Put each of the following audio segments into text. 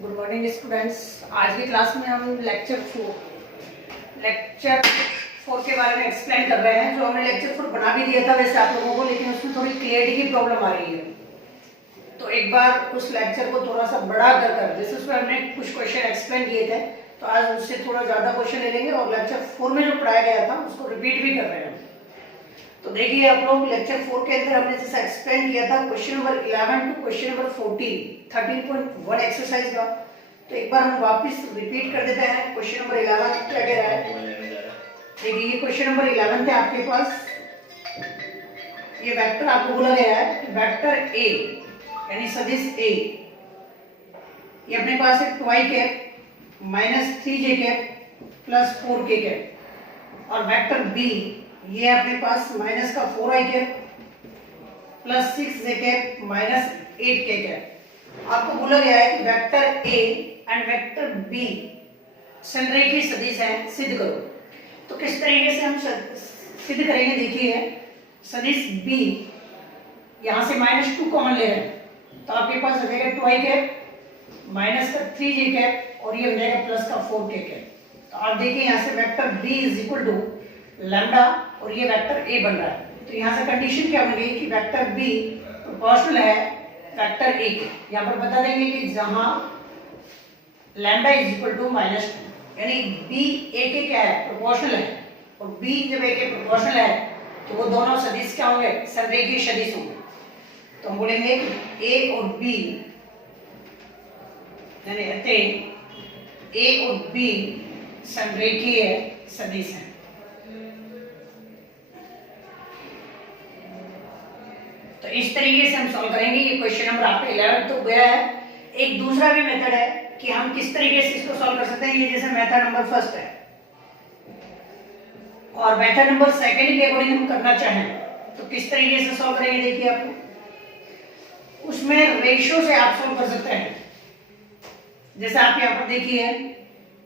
Good morning students. आज की class में हम लेक्चर 4 के बारे में एक्सप्लेन कर रहे हैं। जो हमने लेक्चर 4 बना भी दिया था वैसे आप लोगों को, लेकिन उसमें थोड़ी क्लियरिटी की प्रॉब्लम आ रही है। तो एक बार उस लेक्चर को थोड़ा सा बड़ा कर जैसे उसमें हमने कुछ क्वेश्चन एक्सप्लेन किए थे, तो आज उससे थोड़ा ज़्यादा क्वेश्चन ले लेंगे और लेक्चर 4 में जो पढ़ाया गया था उसको रिपीट भी कर रहे हैं। तो देखिए आप लोग, लेक्चर 4 के अंदर हमने जैसा एक्सप्लेन किया था question number 11 to question number 13.1 exercise का। तो एक बार हम वापस रिपीट कर देते हैं। क्वेश्चन नंबर 11 क्या कह रहा है, देखिए ये क्वेश्चन नंबर 11 थे आपके पास। ये वेक्टर आपको बोला गया है, वेक्टर ए यानी सदिश ए, ये अपने पास है 2i cap minus 3j cap plus 4k cap, और वेक्टर बी ये अपने पास माइनस का 4i cap plus 6j cap minus 8k cap. आपको बोला गया है कि vector A and vector B संरेखीय सदिश है, सिद्ध करो। तो किस तरीके से हम सिद्ध करेंगे, देखिए सदिश बी, यहां से -2 कॉमन ले रहे हैं, तो आपके पास हो जाएगा 2i कैप माइनस का 3j कैप और ये हो जाएगा प्लस का 4k कैप। तो आप देखिए यहाँ से vector b is equal to lambda और ये वेक्टर a बन रहा है। तो यहाँ से कंडीशन क्या बन गई कि वेक्टर b प्रोपोर्शनल है वेक्टर a के। यहाँ पर बता देंगे कि जहां लैम्डा इज इक्वल टू -2 यानी b a के क्या है, प्रोपोर्शनल है, और b जब a के प्रोपोर्शनल है तो वो दोनों सदिश क्या होंगे, संरेखीय सदिश होंगे। तो हम बोलेंगे a और b यानी a और b संरेखीय सदिश हैं। तो इस तरीके से हम सॉल्व करेंगे। ये क्वेश्चन नंबर आपका 11 तो गया है। एक दूसरा भी मेथड है कि हम किस तरीके से इसको सॉल्व कर सकते हैं। ये जैसे मेथड नंबर फर्स्ट है और मेथड नंबर सेकंड के अकॉर्डिंग हम करना चाहें तो किस तरीके से सॉल्व करेंगे, देखिए आपको उसमें रेशियो से आप सॉल्व कर सकते हैं। जैसे आप यहाँ पर देखिए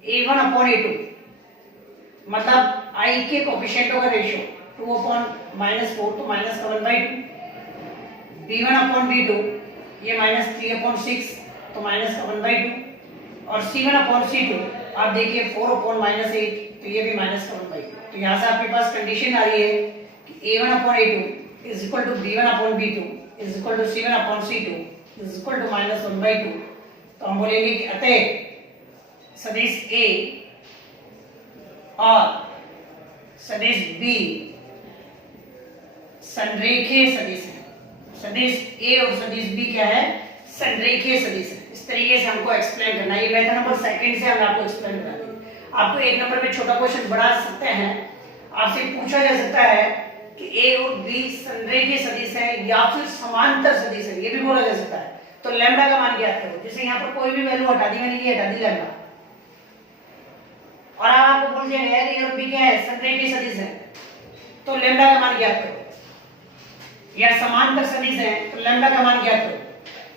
a1/a2 मतलब i के कोएफिशिएंटों का रेशियो 2/-4 तो माइनस का 1/2, b1/b2 ये -3/6 तो माइनस का 1/2, और c1/c2 आप देखिए 4/-8 तो ये भी माइनस का 1/2। तो यहाँ से आपके पास कंडीशन आ रही है कि a1/a2 is equal to b1/b2 is equal to c1/c2 is equal to -1/2। तो हम बोलेंगे कि अतः सदिश a और सदिश b संरेखीय सदिश है। सदिश a और सदिश b क्या है, संरेखीय सदिश है। इस तरीके से हमको एक्सप्लेन करना है। ये मेथड नंबर सेकंड से हम आपको एक्सप्लेन करा देंगे। आपको एक नंबर में छोटा क्वेश्चन बढ़ा सकते हैं, आपसे पूछा जा सकता है कि a और b संरेखीय सदिश है या फिर समांतर सदिश है, ये भी बोला जा सकता है। तो लैम्डा का मान ज्ञात करो। जैसे यहाँ पर कोई भी वैल्यू हटा दी, मैंने ये हटा दी लैम्डा, और आपको बोल दिया गया a और b क्या है, संरेखीय सदिश है, तो लैम्डा का मान ज्ञात करो। या समांतर सदिश है तो लैम्डा का मान ज्ञात करो।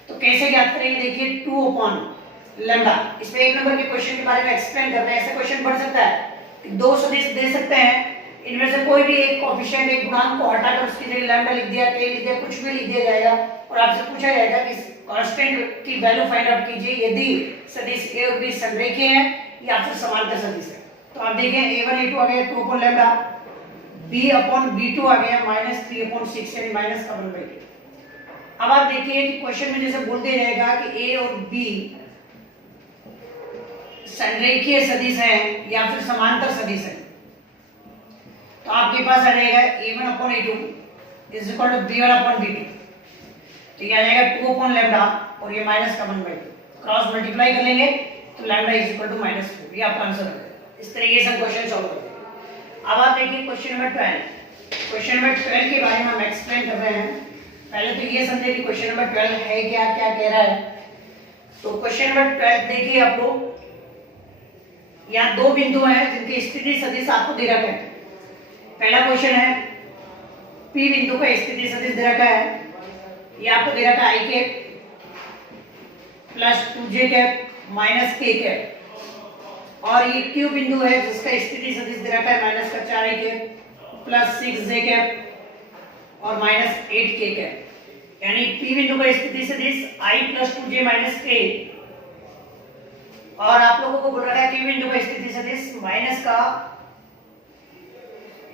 तो कैसे ज्ञात करेंगे, देखिए 2/लैम्डा। इसमें एक नंबर के क्वेश्चन के बारे में एक्सप्लेन कर रहे हैं। ऐसा क्वेश्चन पढ़ सकता है कि दो सदिश दे सकते हैं, इनमें से कोई भी एक कोएफिशिएंट, एक गुणांक को हटाकर उसकी जगह लैम्डा लिख दिया, k लिख दिया, कुछ भी लिख दिया जाएगा, और आपसे पूछा जाएगा कि कांस्टेंट की वैल्यू फाइंड आउट कीजिए यदि सदिश a और b संरेखीय है या फिर समांतर सदिश है। तो आप देखें a1 a2 आ गया 2/लैम्डा, b/b2 आ गया -3/6 यानी माइनस का 1/2। अब आप देखिए कि क्वेश्चन में जैसे बोल दिया जाएगा कि a और b संरेखीय सदिश है या फिर समांतर सदिश है, तो आपके पास आ जाएगा a1/a2 is equal to b1/b2। तो ये आ जाएगा 2/लैम्डा और ये माइनस का 1/2, क्रॉस मल्टीप्लाई कर लेंगे तो लैम्डा इज इक्वल टू -4। ये आपका आंसर है। इस तरीके से हम क्वेश्चन सॉल्व करते हैं। अब आप देखिए क्वेश्चन नंबर 12। क्वेश्चन नंबर 12 के बारे में हम एक्सप्लेन कर रहे हैं। पहले तो ये समझे कि क्वेश्चन नंबर 12 है क्या, क्या कह रहा है। तो क्वेश्चन नंबर 12 देखिए आप लोग, यहाँ दो बिंदु हैं जिनकी स्थिति सदिश आपको दे रखा है। पहला क्वेश्चन है P बिंदु का स्थिति सदिश दे रखा है, ये आपको दे रखा है i cap plus 2j cap minus k cap, और ये Q बिंदु है जिसका स्थिति सदिश दे रखा है माइनस का 4i cap plus 6j cap और -8k कैप। यानी P बिंदु का स्थिति सदिश i + 2j - k और आप लोगों को बोल रहा है कि बिंदु का स्थिति सदिश माइनस का,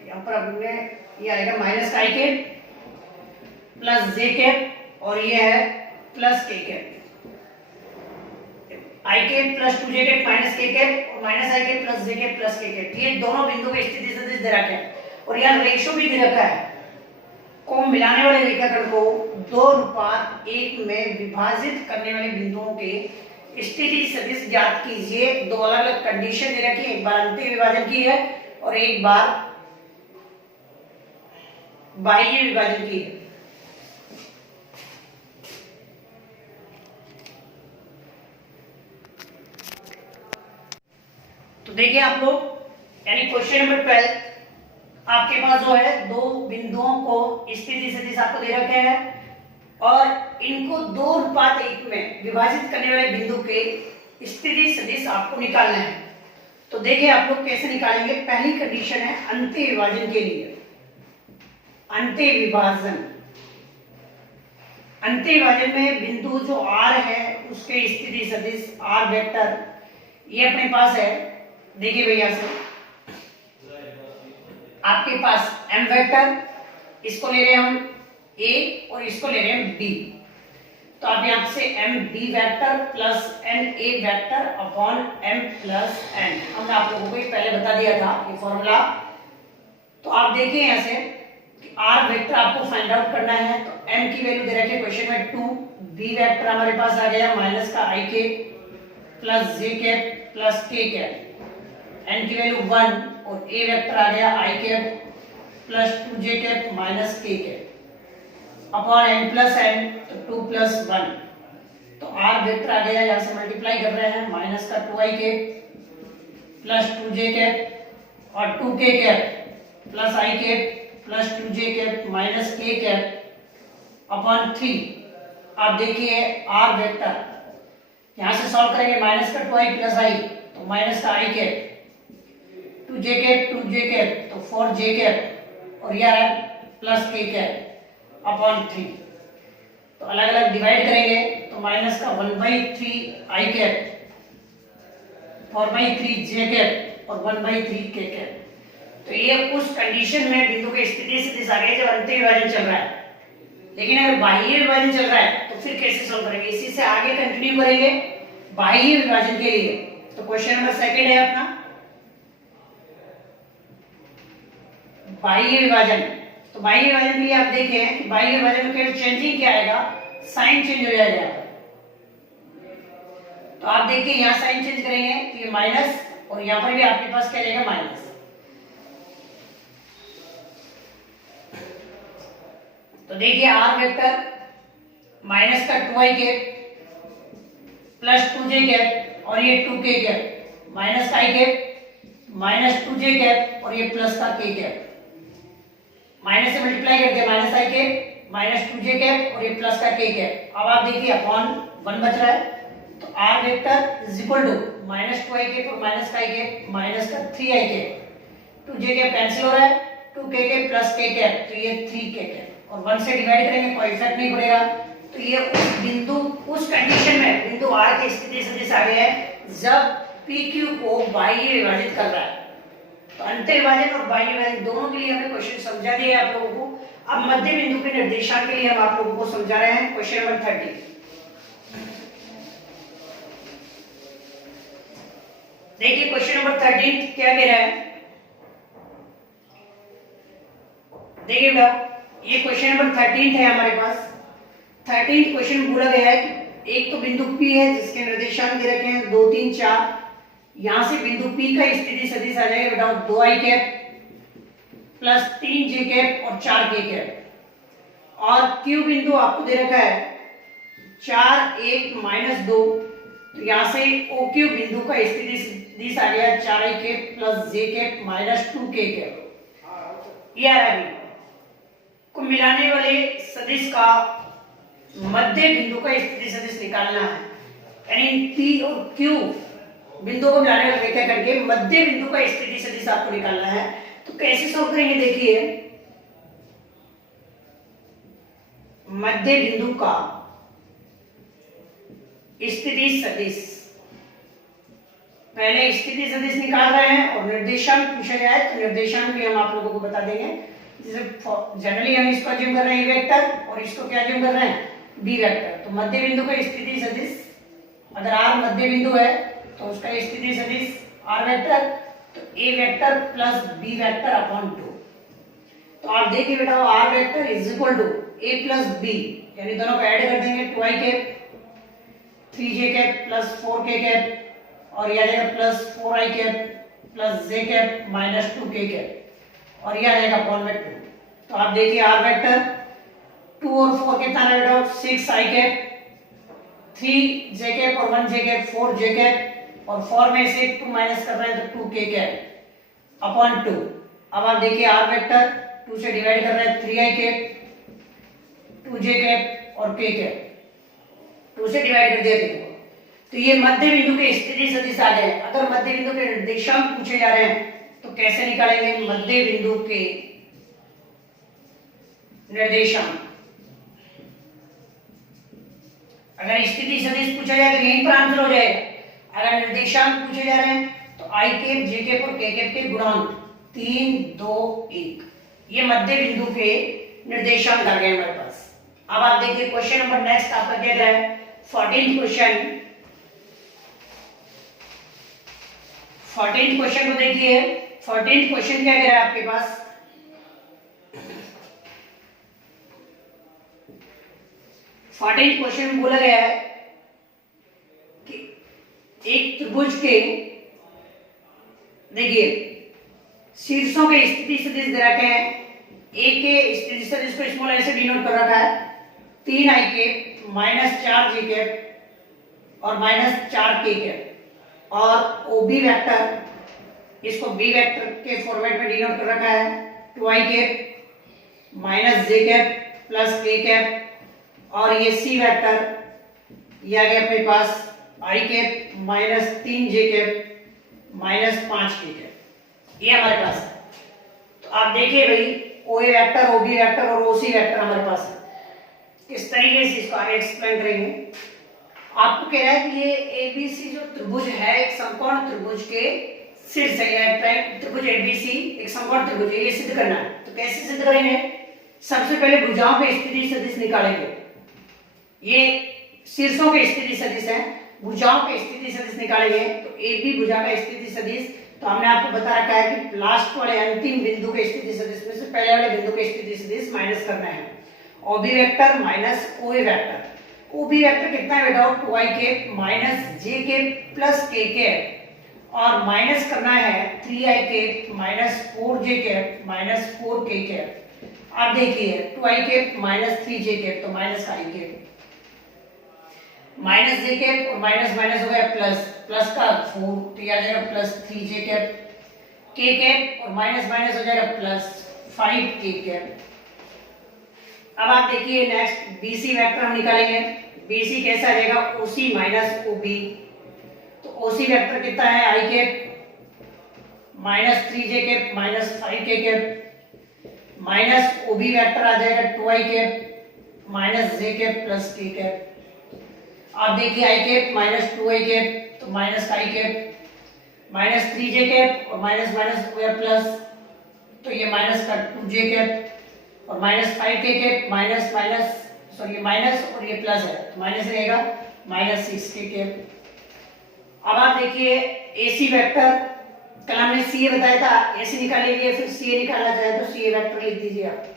यहाँ पर हमने ये आएगा माइनस का i cap plus j cap और ये है plus k cap, i cap plus 2j cap minus k cap और minus i cap plus j cap plus k cap, ये दोनों बिंदु के स्थिति सदिश दे रखा है और यहाँ रेशो भी दे रखा है। को मिलाने वाले रेखाखंड को 2:1 में विभाजित करने वाले बिंदुओं के स्थिति सदिश ज्ञात कीजिए। दो अलग अलग कंडीशन दे रखी है, एक बार अंतिम विभाजन की है और एक बार बाह्य विभाजन की है। तो देखिए आप लोग, यानी क्वेश्चन नंबर 12 आपके पास जो है दो बिंदुओं को स्थिति सदिश आपको दे रखे हैं और इनको 2:1 में विभाजित करने वाले बिंदु के स्थिति सदिश आपको निकालना है। तो देखिए आप लोग कैसे निकालेंगे। पहली कंडीशन है अंत्य विभाजन के लिए, अंत्य विभाजन, अंत्य विभाजन में बिंदु जो R है उसके स्थिति सदिश R वेक्टर ये अपने पास है। देखिए भैया से आपके पास m वेक्टर, इसको ले रहे हैं हम a और इसको ले रहे हैं b, तो आप यहां से m b vector plus n a vector upon m plus n, हमने आप लोगों को ये पहले बता दिया था ये फॉर्मूला। तो आप देखिए यहां से कि r वेक्टर आपको फाइंड आउट करना है, तो m की वैल्यू दे रखी है क्वेश्चन में 2, b वेक्टर हमारे पास आ गया माइनस का i के plus j cap plus k cap, n की वैल्यू 1 और a वेक्टर आ गया i cap plus 2j cap minus k cap upon n plus n, तो 2 प्लस 1, तो r वेक्टर आ गया, यहाँ से मल्टीप्लाई कर रहे हैं माइनस का 2i cap plus 2j cap और 2k cap plus i cap plus 2j cap minus k cap upon 3। आप देखिए r वेक्टर यहाँ से सॉल्व करेंगे माइनस का 2i प्लस i, तो माइनस का i कैप 2j कैप तो 4j कैप और यह है प्लस k कैप अपॉन 3। तो अलग अलग डिवाइड करेंगे तो माइनस का 1/3 i कैप, 4/3 j कैप और 1/3 k कैप। तो ये उस कंडीशन में बिंदु के स्थिति सदिश आ गए जब अंत्य विभाजन चल रहा है। लेकिन अगर बाह्य विभाजन चल रहा है तो फिर कैसे सॉल्व करेंगे, इसी से आगे कंटिन्यू करेंगे बाह्य विभाजन के लिए। तो क्वेश्चन नंबर 2 है अपना बाह्य विभाजन। तो बाह्य विभाजन के लिए आप देखें कि बाह्य विभाजन में केवल चेंजिंग क्या आएगा, साइन चेंज हो जाएगा। तो आप देखिए यहाँ साइन चेंज करेंगे तो ये माइनस और यहाँ पर भी आपके पास क्या रहेगा माइनस। तो देखिए r वेक्टर माइनस का 2i cap plus 2j cap और ये 2k कैप माइनस का i cap minus 2j cap और ये प्लस का k कैप, माइनस से मल्टीप्लाई करके minus i cap minus 2j cap और ये प्लस का k कैप। अब आप देखिए अपॉन 1 बच रहा है, तो r vector is equal to minus 2i cap और माइनस का i कैप माइनस का 3i cap, 2j cap cancel हो रहा है, 2k cap plus k cap, तो ये 3k कैप और 1 से डिवाइड करेंगे कोई इफेक्ट नहीं पड़ेगा। तो ये उस बिंदु उस कंडीशन में बिंदु R की स्थिति सदिश आ गया है जब PQ को बाह्य विभाजित कर रहा है। तो अंत्य विभाजन और बाह्य विभाजन दोनों के लिए हमने क्वेश्चन समझा दिया है आप लोगों को। अब मध्य बिंदु के निर्देशांक के लिए हम आप लोगों को समझा रहे हैं क्वेश्चन नंबर 30। देखिए क्वेश्चन नंबर 13 क्या कह रहा है, देखिए बेटा ये क्वेश्चन नंबर 13 है हमारे पास। 13 क्वेश्चन बोला गया है कि एक तो बिंदु P है जिसके निर्देशांक दे रखे हैं 2 3 4, यहां से बिंदु P का स्थिति सदिश आ जाएगा बेटा 2i cap plus 3j cap और 4k कैप, और Q बिंदु आपको दे रखा है 4 1 -2, तो यहां से OQ बिंदु का स्थिति सदिश आ गया 4i cap plus j cap minus 2k cap. ये आ रहा है को मिलाने वाले सदिश का मध्य बिंदु का स्थिति सदिश निकालना है, यानी P और Q बिंदु को मिलाने वाले रेखाखंड के मध्य बिंदु का स्थिति सदिश आपको निकालना है। तो कैसे सॉल्व करेंगे, देखिए मध्य बिंदु का स्थिति सदिश पहले स्थिति सदिश निकाल रहे हैं और निर्देशांक पूछा जाए तो निर्देशांक भी हम आप लोगों को बता देंगे। जैसे जनरली हम इसको अज्यूम कर रहे हैं ए वेक्टर और इसको क्या अज्यूम कर रहे हैं बी वेक्टर। तो मध्य बिंदु का स्थिति सदिश अगर आर मध्य बिंदु है तो उसका स्थिति सदिश आर वेक्टर, तो A vector plus B vector upon 2। तो आप देखिए बेटा r vector is equal to A plus B, यानी दोनों को ऐड कर देंगे 2i cap 3j cap plus 4k cap और यह आ जाएगा plus 4i cap plus j cap minus 2k cap और यह आ जाएगा अपॉन में 2। तो आप देखिए आर वेक्टर 2 और 4 कितना है बेटा 6i कैप 3j कैप और 1j कैप 4j कैप और 4 में से 2 माइनस कर रहे हैं तो 2k कैप अपॉन 2। अब आप देखिए आर वेक्टर 2 से डिवाइड कर रहे हैं 3i कैप 2j कैप और k कैप 2 से डिवाइड कर दिया देखो। तो ये मध्य बिंदु के स्थिति सदिश आ गए। अगर मध्य बिंदु के निर्देशांक पूछे जा रहे हैं तो कैसे निकालेंगे मध्य बिंदु के निर्देशांक। अगर स्थिति सदिश पूछा जाए तो यहीं पर आंसर हो जाएगा। अगर निर्देशांक पूछे जा रहे हैं तो आई कैप जे कैप और के कैप के गुणांक 3 2 1, ये मध्य बिंदु के निर्देशांक आ गए हमारे पास। अब आप देखिए क्वेश्चन नंबर नेक्स्ट आपका क्या है 14th क्वेश्चन। 14th क्वेश्चन को देखिए। 14th क्वेश्चन क्या कह रहा है आपके पास 14th क्वेश्चन में बोला गया है कि एक त्रिभुज के देखिए शीर्षों के स्थिति सदिश दे रखे हैं। ए के स्थिति सदिश को स्मॉल ऐसे डिनोट कर रखा है 3i के माइनस 4j कैप और माइनस 4k कैप और ओबी वेक्टर इसको बी वेक्टर के फॉर्मेट में डिनोट कर रखा है 2i cap minus j cap plus k cap और ये सी वेक्टर ये आ गया अपने पास i cap minus 3j cap minus 5k cap, ये हमारे पास है। तो आप देखिए भाई OA वेक्टर OB वेक्टर और OC वेक्टर हमारे पास है। किस तरीके से इसको आगे एक्सप्लेन करेंगे। आपको कह रहा है कि ये ABC जो त्रिभुज है एक समकोण त्रिभुज के शीर्ष है। त्रिभुज ABC एक समकोण त्रिभुज है, ये सिद्ध करना है। तो कैसे सिद्ध करेंगे सबसे पहले भुजाओं के स्थिति सदिश निकालेंगे। ये शीर्षों के स्थिति सदिश है, भुजाओं के स्थिति सदिश निकालेंगे। तो AB भुजा का स्थिति सदिश तो हमने आपको बता रखा है कि लास्ट वाले अंतिम बिंदु के स्थिति सदिश में से पहले वाले बिंदु के स्थिति सदिश माइनस करना है। OB vector minus OA vector. OB vector कितना है बेटा 2i cap minus j cap plus k cap और माइनस करना है 3i cap minus 4j cap minus 4k cap. आप देखिए 2i cap minus 3j cap तो minus i cap minus j cap और माइनस माइनस हो गया प्लस, प्लस का 4 तो ये आ जाएगा plus 3j cap k cap और माइनस माइनस हो जाएगा प्लस 5k कैप। अब आप देखिए नेक्स्ट BC वेक्टर हम निकालेंगे। BC कैसा आ जाएगा OC माइनस OB। तो OC वेक्टर कितना है i cap minus 3j cap minus 5k cap minus OB vector आ जाएगा 2i cap minus j cap plus k cap. आप देखिए i cap minus 2i cap तो minus i cap minus 3j cap और minus minus हो गया plus तो ये माइनस का 2j कैप और minus 5k cap minus minus sorry minus और ये प्लस है तो माइनस रहेगा माइनस 6k कैप। अब आप देखिए AC वेक्टर कल हमने CA बताया था, AC निकालिए फिर CA निकालना चाहे तो CA वेक्टर लिख दीजिए आप।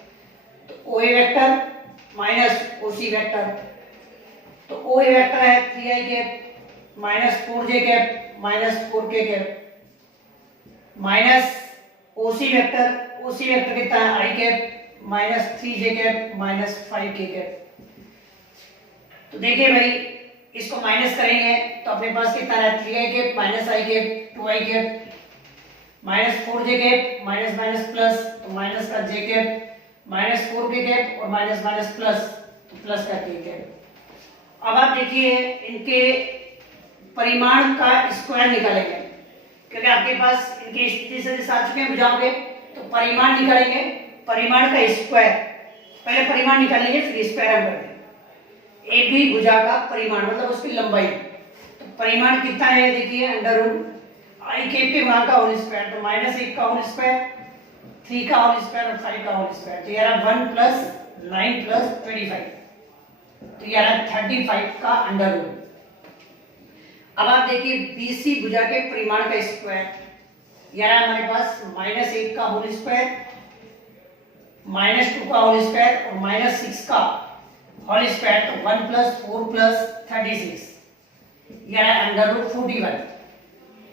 तो OA vector minus OC vector तो OA वेक्टर है 3i cap minus 4j cap minus 4k cap minus OC vector कितना है i cap minus 3j cap minus 5k cap. तो देखिए भाई इसको माइनस करेंगे तो अपने पास कितना है 3i cap minus i cap 2i cap minus 4j cap minus minus plus तो माइनस का j cap minus 4k cap और माइनस माइनस प्लस तो प्लस का k कैप। अब आप देखिए इनके परिमाण का स्क्वायर निकालेंगे क्योंकि आपके पास इनके स्थिति सदिश आ चुके हैं भुजाओं के। तो परिमाण निकालेंगे, परिमाण का स्क्वायर पहले परिमाण निकाल लीजिए फिर स्क्वायर हम कर देंगे। AB भुजा का परिमाण मतलब उसकी लंबाई। तो परिमाण कितना है देखिए अंडर रूट आई कैप के वहां का होल स्क्वायर, तो -1 का होल स्क्वायर, 3 का होल स्क्वायर और 5 का होल स्क्वायर, तो ये रहा 1 + 9 + 25, तो ये रहा 35 का अंडर रूट। अब आप देखिए BC भुजा के परिमाण का स्क्वायर, यह रहा हमारे पास -1 का होल स्क्वायर, -2 का होल स्क्वायर और -6 का होल स्क्वायर, तो 1 + 4 + 36, यह रहा अंडर रूट 41।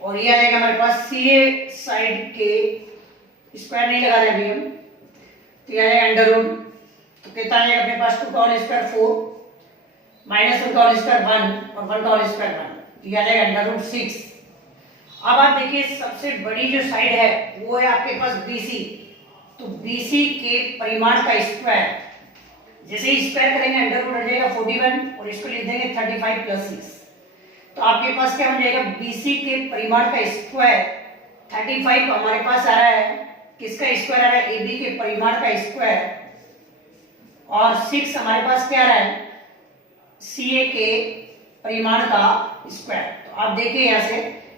और ये आएगा हमारे पास CA साइड के स्क्वायर नहीं लगा रहे अभी हम, तो यह आएगा अंडर रूट, तो कितना आएगा अपने पास 2 का होल स्क्वायर 4, -1 का होल स्क्वायर 1 और 1 का होल स्क्वायर 1, तो यह आएगा अंडर रूट 6। अब आप देखिए सबसे बड़ी जो साइड है वो है आपके पास BC, तो BC के परिमाण का स्क्वायर, जैसे ही स्क्वायर करेंगे अंडर रूट आ जाएगा 41 और इसको लिख देंगे 35 + 6, तो आपके पास क्या हो जाएगा BC के परिमाण का स्क्वायर 35 हमारे पास आ रहा है, किसका स्क्वायर आ रहा है AB के परिमाण का स्क्वायर, और 6 हमारे पास क्या आ रहा है CA के परिमाण का स्क्वायर। तो आप देखिए यहां से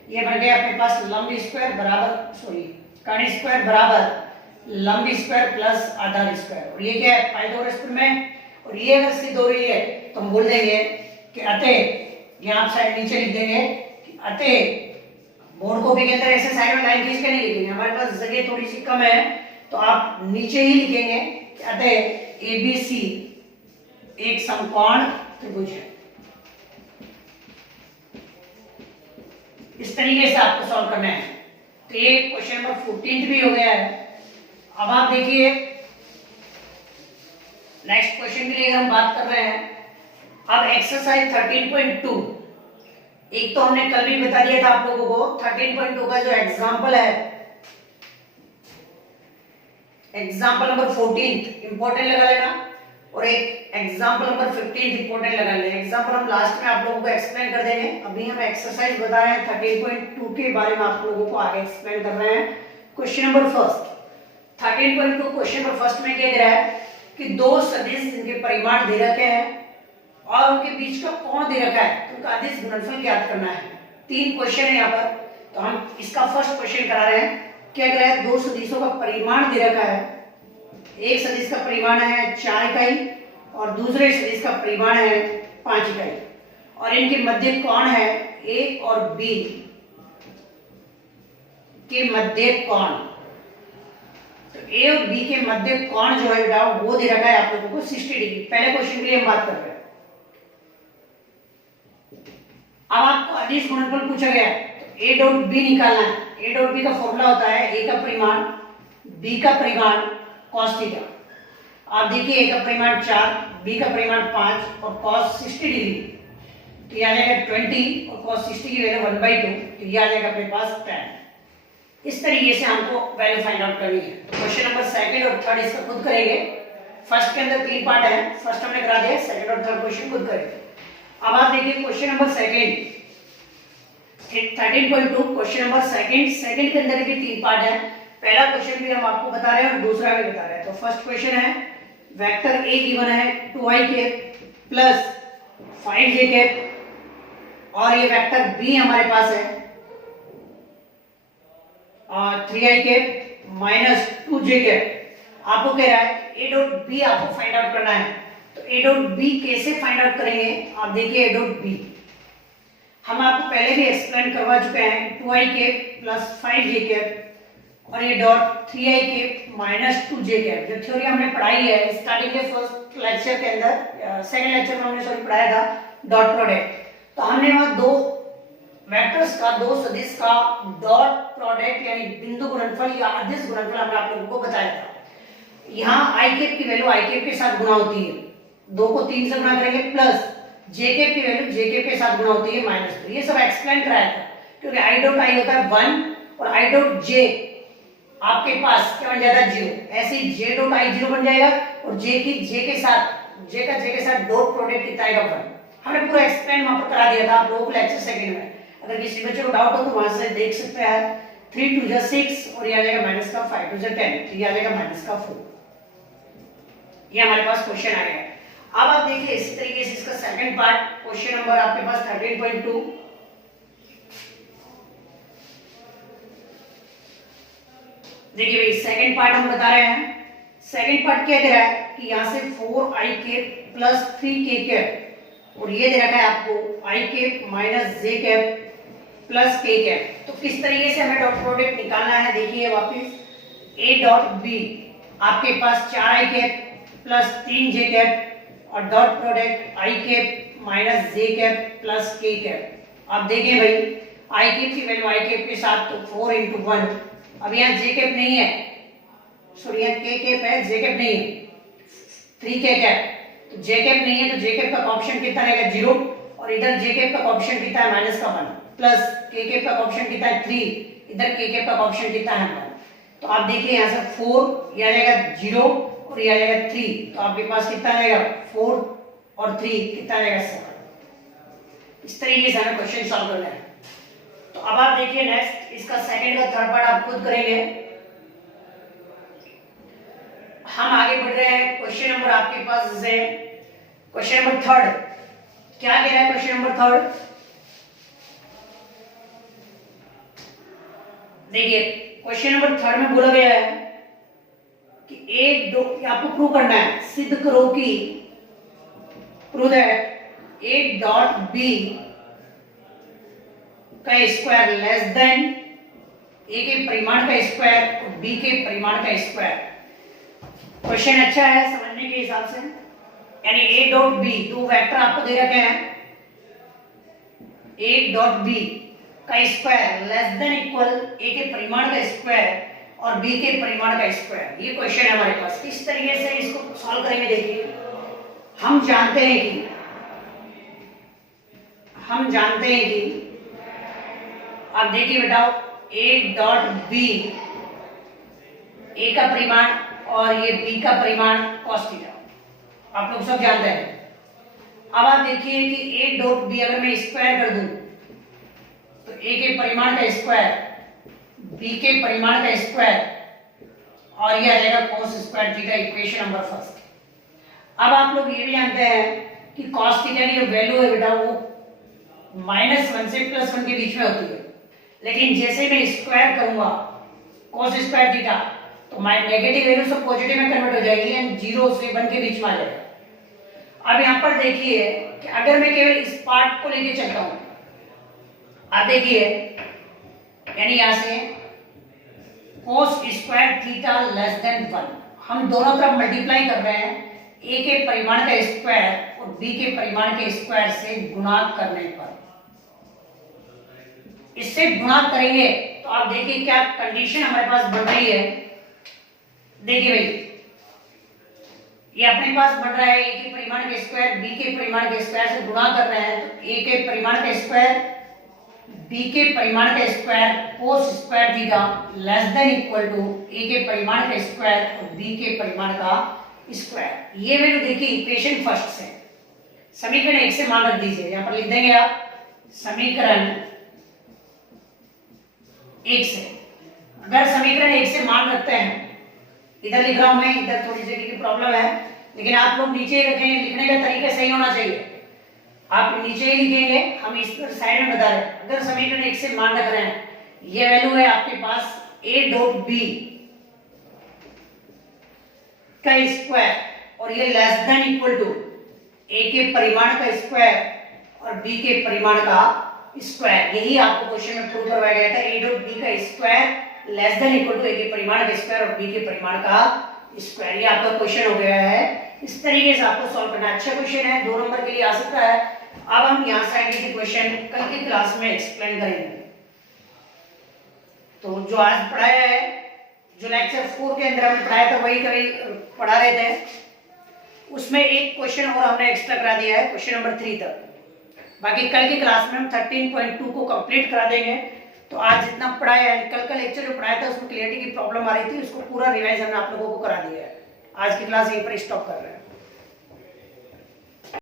ये बन गया अपने पास लंब स्क्वायर बराबर कर्ण स्क्वायर बराबर लंब स्क्वायर प्लस आधार स्क्वायर, और ये क्या है पाइथागोरस में, और ये अगर सिद्ध हो रही है तो हम बोल देंगे कि अतः, यहाँ आप साइड नीचे लिख देंगे कि अतः बोर्ड कॉपी के अंदर ऐसे साइड में लाइन खींच के नहीं लिखेंगे, हमारे पास जगह थोड़ी सी कम है, तो आप नीचे ही लिखेंगे कि अतः ABC एक समकोण त्रिभुज है। इस तरीके से आपको सॉल्व करना है। तो ये क्वेश्चन नंबर 14 भी हो गया है। अब आप देखिए नेक्स्ट क्वेश्चन के लिए हम बात कर रहे हैं। अब एक्सरसाइज 13.2, एक तो हमने कल भी बता दिया था आप लोगों को, 13.2 का जो एग्जाम्पल है, एग्जाम्पल नंबर 14 इंपॉर्टेंट लगा लेना, और एक एग्जाम्पल नंबर 15 इंपॉर्टेंट लगा लेना। एग्जाम्पल हम लास्ट में आप लोगों को एक्सप्लेन कर देंगे, अभी हम एक्सरसाइज बता रहे हैं 13.2 के बारे में आप लोगों को आगे एक्सप्लेन कर रहे हैं। Question number first 13.2 question number first में क्या कह रहा है कि दो सदिश जिनके परिमाण दे रखे हैं और उनके बीच का कोण दे रखा है, तो उनका अदिश गुणनफल ज्ञात करना है। 3 क्वेश्चन है यहाँ पर, तो हम इसका फर्स्ट क्वेश्चन करा रहे हैं। क्या कह रहा है, दो सदिशों का परिमाण दे रखा है, एक सदिश का परिमाण है 4 इकाई और दूसरे सदिश का परिमाण है 5 इकाई, और इनके मध्य कोण है A और B के मध्य कोण। तो A और B के मध्य कोण जो है बेटा वो दे रखा है आप लोगों को 60 डिग्री। पहले क्वेश्चन के लिए हम बात कर रहे हैं। अब आपको अदिश गुणनफल पूछा गया है, तो A डॉट B निकालना है। A डॉट B का फॉर्मूला होता है A का परिमाण B का परिमाण cos थीटा। आप देखिए A का परिमाण 4, B का परिमाण 5 और cos 60 डिग्री, तो ये आ जाएगा 20 और cos 60 की वैल्यू 1/2, तो ये आ जाएगा अपने पास 10। इस तरीके से हमको वैल्यू फाइंड आउट करनी है। तो क्वेश्चन नंबर सेकंड और थर्ड इसका खुद करेंगे। फर्स्ट के अंदर 3 पार्ट है, फर्स्ट हमने करा दिया, सेकंड और थर्ड क्वेश्चन खुद करेंगे। अब आप देखिए question number second 13.2 question number second के अंदर भी 3 पार्ट है। पहला क्वेश्चन भी हम आपको बता रहे हैं और दूसरा भी बता रहे हैं। तो फर्स्ट क्वेश्चन है वेक्टर A गिवन है 2i cap plus 5j cap, और ये वेक्टर B हमारे पास है और 3i cap minus 2j cap. आपको कह रहा है A डॉट B आपको फाइंड आउट करना है। तो A डॉट B कैसे फाइंड आउट करेंगे, आप देखिए A डॉट B हम आपको पहले भी एक्सप्लेन करवा चुके हैं, 2i cap plus 5j cap और ये dot 3i cap minus 2j cap. जो थ्योरी हमने पढ़ाई है स्टार्टिंग के फर्स्ट लेक्चर के अंदर, सेकंड लेक्चर में हमने पढ़ाया था डॉट प्रोडक्ट। तो हमने वहां दो वेक्टर्स का, दो सदिश का डॉट प्रोडक्ट यानी बिंदु गुणनफल या अदिश गुणनफल हमने आप लोगों को बताया था। यहाँ i कैप की वैल्यू i कैप के साथ गुणा होती है, 2 को 3 से गुणा करेंगे, प्लस j कैप की वैल्यू j कैप के साथ गुणा होती है माइनस 2। ये सब एक्सप्लेन कराया था, क्योंकि i डॉट i होता है 1 और i डॉट j आपके पास क्या बन जाता है 0, ऐसे ही j डॉट i 0 बन जाएगा और j के साथ डॉट प्रोडक्ट कितना आएगा 1। हमने पूरा एक्सप्लेन वहां पर करा दिया था आप लोगों को लेक्चर सेकंड में। अगर किसी बच्चे को डाउट हो तो वहां से देख सकते हैं। 3 2 6 और ये आ जाएगा माइनस का 5 2 10, तो ये आ जाएगा माइनस का 4। ये हमारे पास क्वेश्चन आ गया। अब आप देखिए इसी तरीके से इसका सेकंड पार्ट क्वेश्चन नंबर आपके पास 13.2। देखिए भाई सेकंड पार्ट हम बता रहे हैं। सेकंड पार्ट क्या कह रहा है कि यहाँ से 4i cap plus 3k cap और ये दे रखा है आपको i cap minus j cap plus k cap. तो किस तरीके से हमें डॉट प्रोडक्ट निकालना है, देखिए वापस a डॉट b आपके पास 4i cap plus 3j cap और dot product i cap minus j cap plus k cap. अब देखिए भाई i कैप की वैल्यू i कैप के साथ तो 4 इंटू 1, अब यहाँ j कैप नहीं है, सॉरी यहाँ k कैप है, j कैप नहीं है, 3k कैप। तो j कैप नहीं है तो j कैप का ऑप्शन कितना रहेगा 0 और इधर j कैप का ऑप्शन कितना है माइनस का 1 प्लस k कैप का ऑप्शन कितना है 3, इधर k कैप का ऑप्शन कितना है 1। तो आप देखिए यहाँ से 4 ये आ जाएगा 0 और ये आ जाएगा 3, तो आपके पास कितना रहेगा 4 और 3 कितना रहेगा 7। इस तरीके से हमें क्वेश्चन सॉल्व करना है। तो अब आप देखिए नेक्स्ट इसका सेकंड का थर्ड पार्ट आप खुद करेंगे। हम आगे बढ़ रहे हैं क्वेश्चन नंबर आपके पास जैसे क्वेश्चन नंबर थर्ड। क्या कह रहा है क्वेश्चन नंबर थर्ड, देखिए क्वेश्चन नंबर थर्ड में बोला गया है कि ए दो आपको प्रूव करना है, सिद्ध करो कि prove that A dot B का स्क्वायर लेस देन ए के परिमाण का स्क्वायर और बी के परिमाण का स्क्वायर। क्वेश्चन अच्छा है समझने के हिसाब से, यानी ए डॉट बी दो वेक्टर आपको दे रखे हैं, ए डॉट बी का स्क्वायर लेस देन इक्वल ए के परिमाण का स्क्वायर और बी के परिमाण का स्क्वायर। ये क्वेश्चन है हमारे पास। किस तरीके से इसको सॉल्व करेंगे, देखिए हम जानते हैं कि आप देखिए बेटा ए डॉट बी ए का परिमाण और ये बी का परिमाण cos थीटा, आप लोग सब जानते हैं। अब आप देखिए कि ए डॉट बी अगर मैं स्क्वायर कर दूं तो ए के परिमाण का स्क्वायर बी के परिमाण का स्क्वायर और ये आ जाएगा cos square theta, equation number first. अब आप लोग ये भी जानते हैं कि cos थीटा की जो वैल्यू है बेटा वो -1 से +1 के बीच में होती है, लेकिन जैसे मैं स्क्वायर करूंगा cos स्क्वायर थीटा तो माय नेगेटिव वैल्यू सब पॉजिटिव में कन्वर्ट हो जाएगी एंड 0 से 1 के बीच में आ जाएगा। अब यहाँ पर देखिए कि अगर मैं केवल इस पार्ट को लेके चलता हूं, आप देखिए यानी यहां से cos square theta less then 1, हम दोनों तरफ मल्टीप्लाई कर रहे हैं a के परिमाण का स्क्वायर और b के परिमाण के स्क्वायर से गुणा करने पर। इससे गुणा करेंगे तो आप देखिए क्या कंडीशन हमारे पास बन रही है। देखिए भाई ये अपने पास बन रहा है a के परिमाण के स्क्वायर b के परिमाण के स्क्वायर से गुणा कर रहे हैं, तो a के परिमाण का स्क्वायर b के परिमाण का square cos square theta less than equal to a के परिमाण का स्क्वायर और b के परिमाण का स्क्वायर। ये वैल्यू देखिए इक्वेशन फर्स्ट से, समीकरण 1 से मान रख दीजिए, यहां पर लिख देंगे आप समीकरण 1 से। अगर समीकरण 1 से मान रखते हैं, इधर लिख रहा हूं मैं, इधर थोड़ी जगह की प्रॉब्लम है, लेकिन आप लोग नीचे ही रखेंगे, लिखने का तरीका सही होना चाहिए, आप नीचे ही लिखेंगे, हम इस पर साइड में बता रहे हैं। अगर समीकरण 1 से मान रख रहे हैं, ये वैल्यू है आपके पास a डॉट b का स्क्वायर और ये less than equal to a के परिमाण का स्क्वायर और b के परिमाण का स्क्वायर। यही आपको क्वेश्चन में प्रूव करवाया गया था, a डॉट b का square less than equal to a के परिमाण का स्क्वायर और b के परिमाण का स्क्वायर। ये आपका क्वेश्चन हो गया है। इस तरीके से आपको सॉल्व करना है। अच्छा क्वेश्चन है, 2 नंबर के लिए आ सकता है। अब हम यहां से आगे के क्वेश्चन कल की क्लास में एक्सप्लेन करेंगे। तो जो आज पढ़ाया है, जो लेक्चर 4 के अंदर हमने पढ़ाया था वही कभी पढ़ा रहे थे, उसमें एक क्वेश्चन और हमने एक्स्ट्रा करा दिया है, क्वेश्चन नंबर 3 तक। बाकी कल की क्लास में हम 13.2 को कंप्लीट करा देंगे। तो आज जितना पढ़ाया है, कल का लेक्चर जो पढ़ाया था उसमें क्लियरिटी की प्रॉब्लम आ रही थी, उसको पूरा रिवाइज हमने आप लोगों को करा दिया है। आज की क्लास यहीं पर स्टॉप कर रहे हैं।